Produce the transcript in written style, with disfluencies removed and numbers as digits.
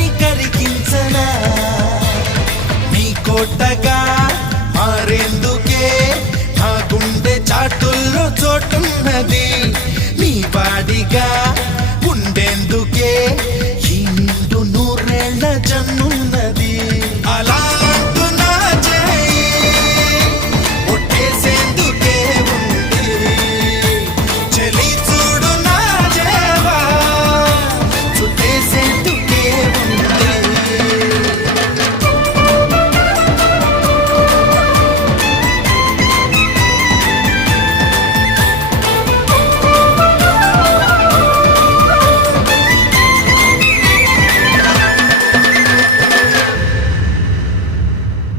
గుండెని కరిగించనా నీ కోటగా మారేందుకే నా గుండె చాటుల్లో చోటున్నది నీ వాడిగా